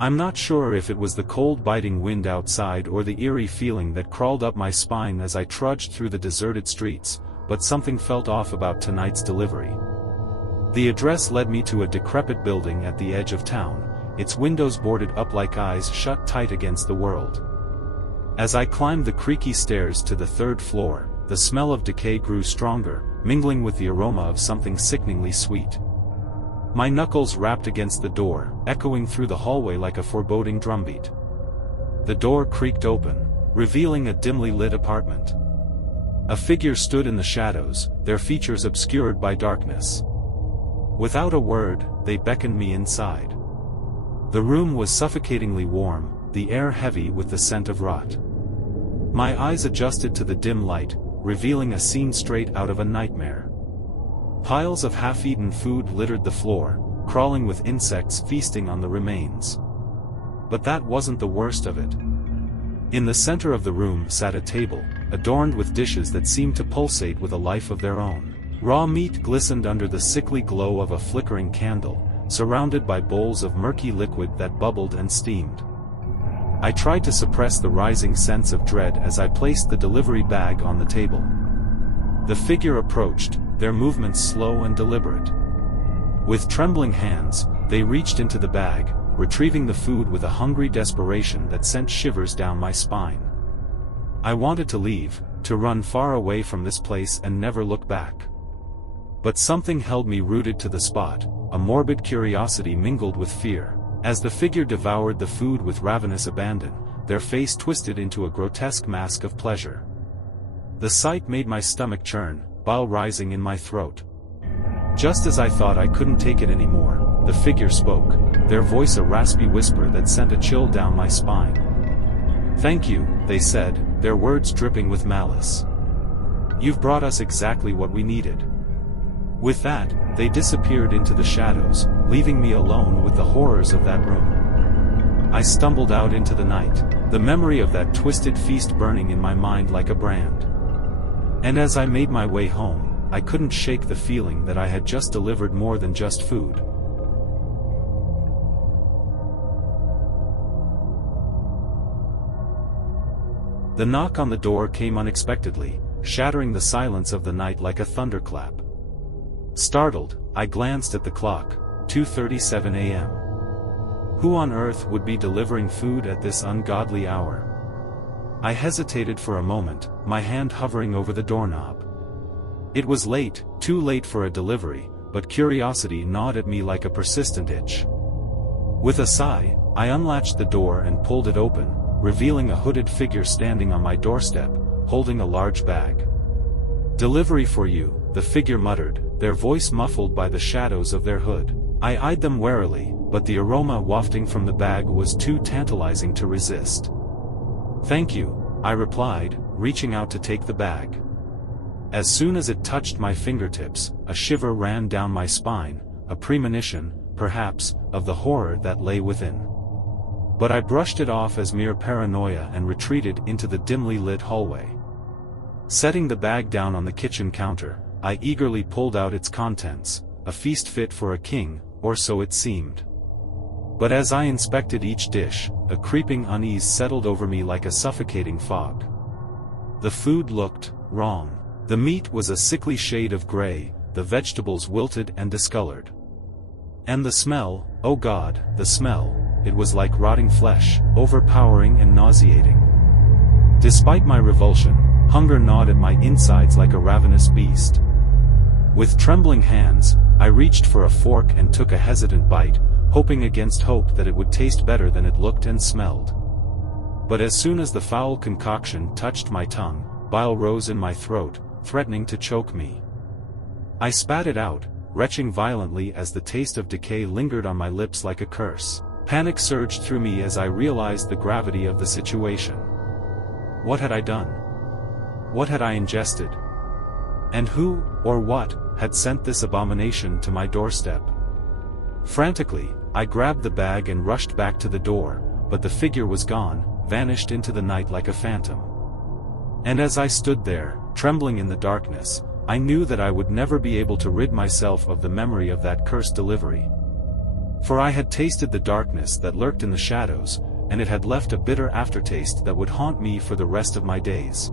I'm not sure if it was the cold biting wind outside or the eerie feeling that crawled up my spine as I trudged through the deserted streets, but something felt off about tonight's delivery. The address led me to a decrepit building at the edge of town, its windows boarded up like eyes shut tight against the world. As I climbed the creaky stairs to the third floor, the smell of decay grew stronger, mingling with the aroma of something sickeningly sweet. My knuckles rapped against the door, echoing through the hallway like a foreboding drumbeat. The door creaked open, revealing a dimly lit apartment. A figure stood in the shadows, their features obscured by darkness. Without a word, they beckoned me inside. The room was suffocatingly warm, the air heavy with the scent of rot. My eyes adjusted to the dim light, revealing a scene straight out of a nightmare. Piles of half-eaten food littered the floor, crawling with insects feasting on the remains. But that wasn't the worst of it. In the center of the room sat a table, adorned with dishes that seemed to pulsate with a life of their own. Raw meat glistened under the sickly glow of a flickering candle, surrounded by bowls of murky liquid that bubbled and steamed. I tried to suppress the rising sense of dread as I placed the delivery bag on the table. The figure approached, their movements slow and deliberate. With trembling hands, they reached into the bag, retrieving the food with a hungry desperation that sent shivers down my spine. I wanted to leave, to run far away from this place and never look back. But something held me rooted to the spot, a morbid curiosity mingled with fear. As the figure devoured the food with ravenous abandon, their face twisted into a grotesque mask of pleasure. The sight made my stomach churn, bile rising in my throat. Just as I thought I couldn't take it anymore, the figure spoke, their voice a raspy whisper that sent a chill down my spine. "Thank you," they said, their words dripping with malice. "You've brought us exactly what we needed." With that, they disappeared into the shadows, leaving me alone with the horrors of that room. I stumbled out into the night, the memory of that twisted feast burning in my mind like a brand. And as I made my way home, I couldn't shake the feeling that I had just delivered more than just food. The knock on the door came unexpectedly, shattering the silence of the night like a thunderclap. Startled, I glanced at the clock, 2:37 a.m. Who on earth would be delivering food at this ungodly hour? I hesitated for a moment, my hand hovering over the doorknob. It was late, too late for a delivery, but curiosity gnawed at me like a persistent itch. With a sigh, I unlatched the door and pulled it open, revealing a hooded figure standing on my doorstep, holding a large bag. "Delivery for you," the figure muttered, their voice muffled by the shadows of their hood. I eyed them warily, but the aroma wafting from the bag was too tantalizing to resist. "Thank you," I replied, reaching out to take the bag. As soon as it touched my fingertips, a shiver ran down my spine, a premonition, perhaps, of the horror that lay within. But I brushed it off as mere paranoia and retreated into the dimly lit hallway. Setting the bag down on the kitchen counter, I eagerly pulled out its contents, a feast fit for a king, or so it seemed. But as I inspected each dish, a creeping unease settled over me like a suffocating fog. The food looked wrong. The meat was a sickly shade of gray, the vegetables wilted and discolored. And the smell, oh God, the smell, it was like rotting flesh, overpowering and nauseating. Despite my revulsion, hunger gnawed at my insides like a ravenous beast. With trembling hands, I reached for a fork and took a hesitant bite, hoping against hope that it would taste better than it looked and smelled. But as soon as the foul concoction touched my tongue, bile rose in my throat, threatening to choke me. I spat it out, retching violently as the taste of decay lingered on my lips like a curse. Panic surged through me as I realized the gravity of the situation. What had I done? What had I ingested? And who, or what, had sent this abomination to my doorstep? Frantically, I grabbed the bag and rushed back to the door, but the figure was gone, vanished into the night like a phantom. And as I stood there, trembling in the darkness, I knew that I would never be able to rid myself of the memory of that cursed delivery. For I had tasted the darkness that lurked in the shadows, and it had left a bitter aftertaste that would haunt me for the rest of my days.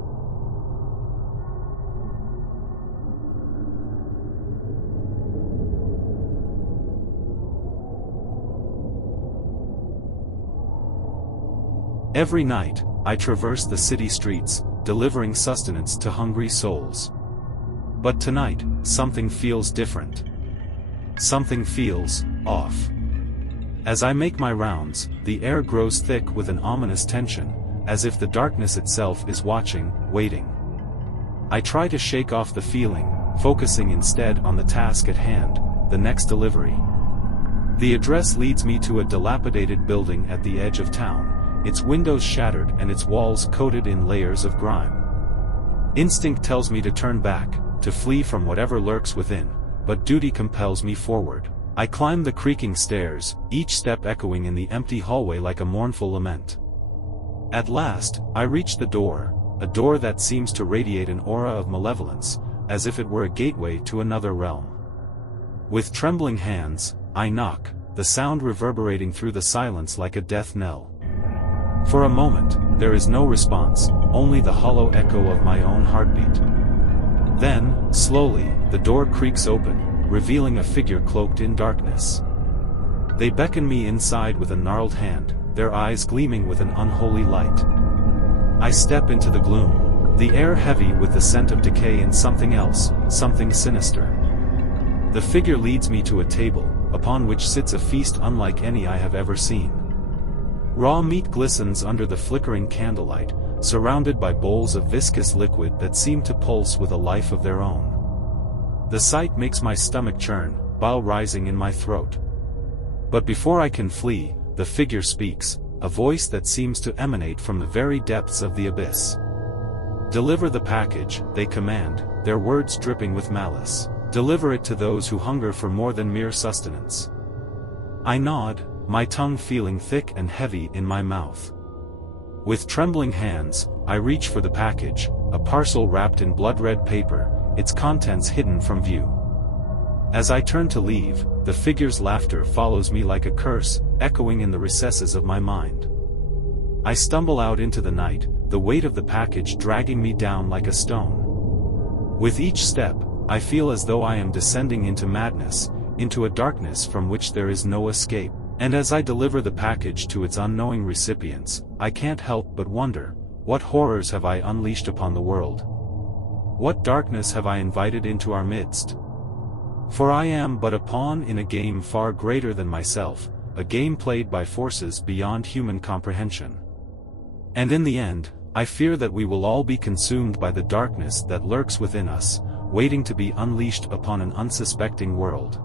Every night, I traverse the city streets, delivering sustenance to hungry souls. But tonight, something feels different. Something feels off. As I make my rounds, the air grows thick with an ominous tension, as if the darkness itself is watching, waiting. I try to shake off the feeling, focusing instead on the task at hand, the next delivery. The address leads me to a dilapidated building at the edge of town, its windows shattered and its walls coated in layers of grime. Instinct tells me to turn back, to flee from whatever lurks within, but duty compels me forward. I climb the creaking stairs, each step echoing in the empty hallway like a mournful lament. At last, I reach the door, a door that seems to radiate an aura of malevolence, as if it were a gateway to another realm. With trembling hands, I knock, the sound reverberating through the silence like a death knell. For a moment, there is no response, only the hollow echo of my own heartbeat. Then, slowly, the door creaks open, revealing a figure cloaked in darkness. They beckon me inside with a gnarled hand, their eyes gleaming with an unholy light. I step into the gloom, the air heavy with the scent of decay and something else, something sinister. The figure leads me to a table, upon which sits a feast unlike any I have ever seen. Raw meat glistens under the flickering candlelight, surrounded by bowls of viscous liquid that seem to pulse with a life of their own. The sight makes my stomach churn, bile rising in my throat. But before I can flee, the figure speaks, a voice that seems to emanate from the very depths of the abyss. "Deliver the package," they command, their words dripping with malice. "Deliver it to those who hunger for more than mere sustenance." I nod, my tongue feeling thick and heavy in my mouth. With trembling hands, I reach for the package, a parcel wrapped in blood-red paper, its contents hidden from view. As I turn to leave, the figure's laughter follows me like a curse, echoing in the recesses of my mind. I stumble out into the night, the weight of the package dragging me down like a stone. With each step, I feel as though I am descending into madness, into a darkness from which there is no escape. And as I deliver the package to its unknowing recipients, I can't help but wonder, what horrors have I unleashed upon the world? What darkness have I invited into our midst? For I am but a pawn in a game far greater than myself, a game played by forces beyond human comprehension. And in the end, I fear that we will all be consumed by the darkness that lurks within us, waiting to be unleashed upon an unsuspecting world.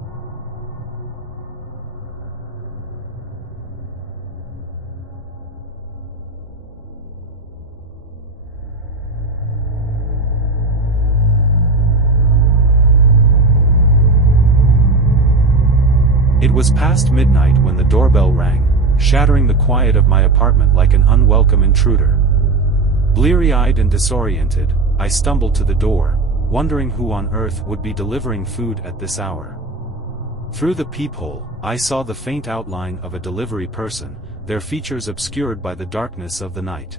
It was past midnight when the doorbell rang, shattering the quiet of my apartment like an unwelcome intruder. Bleary-eyed and disoriented, I stumbled to the door, wondering who on earth would be delivering food at this hour. Through the peephole, I saw the faint outline of a delivery person, their features obscured by the darkness of the night.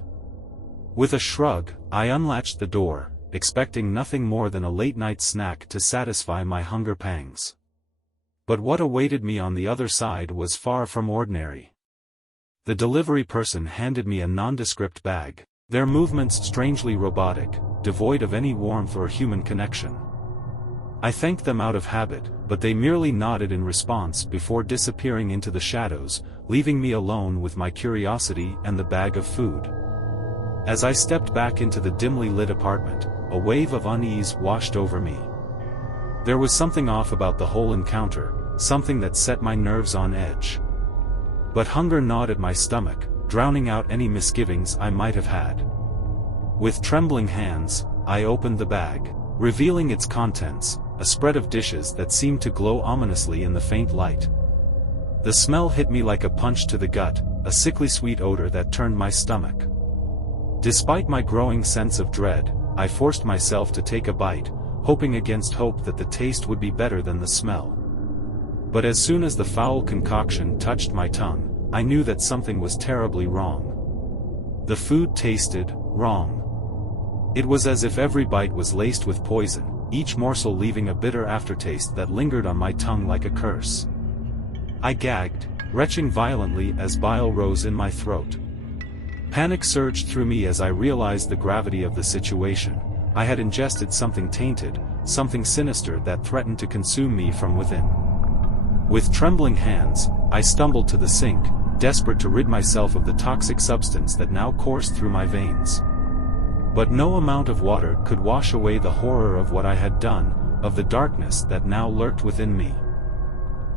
With a shrug, I unlatched the door, expecting nothing more than a late-night snack to satisfy my hunger pangs. But what awaited me on the other side was far from ordinary. The delivery person handed me a nondescript bag, their movements strangely robotic, devoid of any warmth or human connection. I thanked them out of habit, but they merely nodded in response before disappearing into the shadows, leaving me alone with my curiosity and the bag of food. As I stepped back into the dimly lit apartment, a wave of unease washed over me. There was something off about the whole encounter, something that set my nerves on edge. But hunger gnawed at my stomach, drowning out any misgivings I might have had. With trembling hands, I opened the bag, revealing its contents, a spread of dishes that seemed to glow ominously in the faint light. The smell hit me like a punch to the gut, a sickly sweet odor that turned my stomach. Despite my growing sense of dread, I forced myself to take a bite, hoping against hope that the taste would be better than the smell. But as soon as the foul concoction touched my tongue, I knew that something was terribly wrong. The food tasted wrong. It was as if every bite was laced with poison, each morsel leaving a bitter aftertaste that lingered on my tongue like a curse. I gagged, retching violently as bile rose in my throat. Panic surged through me as I realized the gravity of the situation. I had ingested something tainted, something sinister that threatened to consume me from within. With trembling hands, I stumbled to the sink, desperate to rid myself of the toxic substance that now coursed through my veins. But no amount of water could wash away the horror of what I had done, of the darkness that now lurked within me.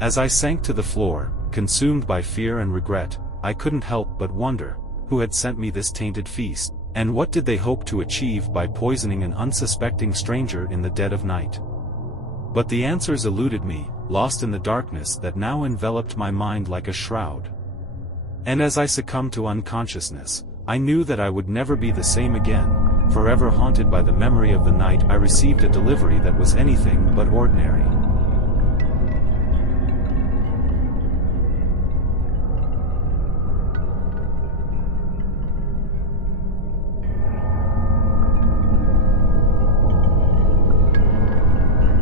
As I sank to the floor, consumed by fear and regret, I couldn't help but wonder, who had sent me this tainted feast, and what did they hope to achieve by poisoning an unsuspecting stranger in the dead of night? But the answers eluded me, lost in the darkness that now enveloped my mind like a shroud. And as I succumbed to unconsciousness, I knew that I would never be the same again. Forever haunted by the memory of the night I received a delivery that was anything but ordinary.